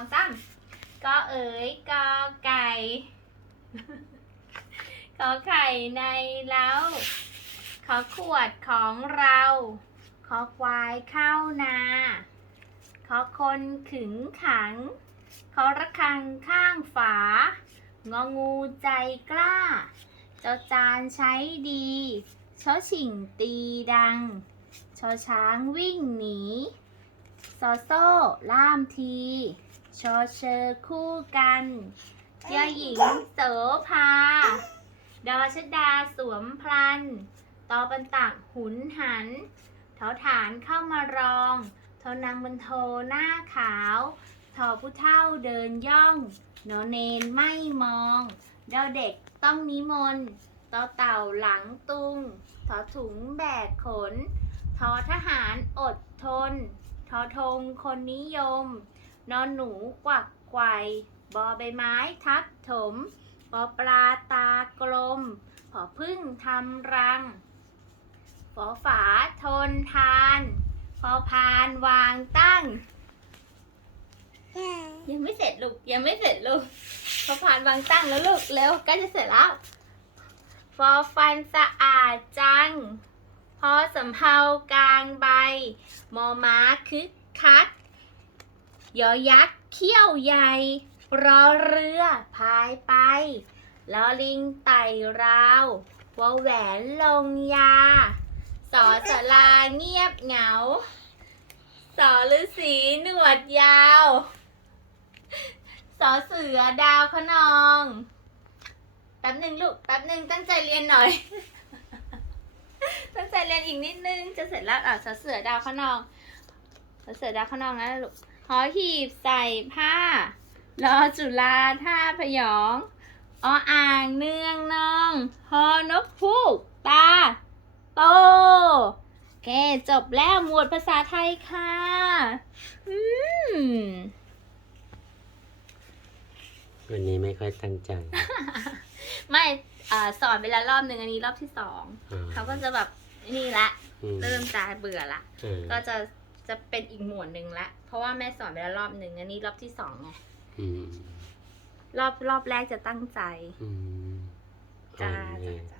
องสามก็เอ๋ยกอไก่ขอไข่ในเล้าขอขวดของเรา ขอควายเข้านา ขอคนขึงขัง ขอระฆังข้างฝา งองูใจกล้าเจ้าจานใช้ดีชอชิงตีดังชอช้างวิ่งหนี ซอโซ่ล่ามทีชอเชอคู่กันยอหญิงโสภาดอชดาสวมพลัน ตอบันตักหุนหันเถาฐานเข้ามารองทานางบรรโทหน้าขาวทอผู้เฒ่าเดินย่องโนเนนไม่มองดาเด็กต้องนิมนต์ตอเต่าหลังตุงทอถุงแบกขนทอทหารอดทน ทอธงคนนิยม นอนหนูกวักไกวบอใบไม้ทับถมปอปลาตากลมผอพึ่งทำรังฝอฝาทนทานพอพานวางตั้ง ยังไม่เสร็จลูกยังไม่เสร็จลูกพอพานวางตั้งแล้วลูกเร็วก็จะเสร็จแล้วฟอฟันสะอาดจัง พอสำเภากลางใบ มอม้าคึกคัก ยอยักษ์เขี้ยวใหญ่ รอเรือพายไป ลอลิงไต่ราววอแหวนลงยา สอสลาเงียบเหงา สอฤาษีหนวดยาว สอเสือดาวขนอง แป๊บหนึ่งลูก แป๊บหนึ่งตั้งใจเรียนหน่อย ตั้งใจเรียนอีกนิดนึง จะเสร็จแล้วอะสอเสือดาวขนองสอเสือดาวขนองนะลูกหอหีบใส่ผ้ารอจุฬาท่าพยองออ่างเนืองนองฮอนกพูกตาโตโอเคจบแล้วหมวดภาษาไทยค่ะ อืม วันนี้ไม่ค่อยตั้งใจ ไม่อ่าสอนไปแล้วรอบหนึ่งอันนี้รอบที่สองอ่เขาก็จะแบบนี่ละ อืมเริ่มจะเบื่อละ เออก็จะจะเป็นอีกหมวดหนึ่งละ เพราะว่าแม่สอนไปแล้วรอบหนึ่งอันนี้รอบที่สองไงอืมรอบรอบแรกจะตั้งใจอืมจ้าโอเคจ้าจ้า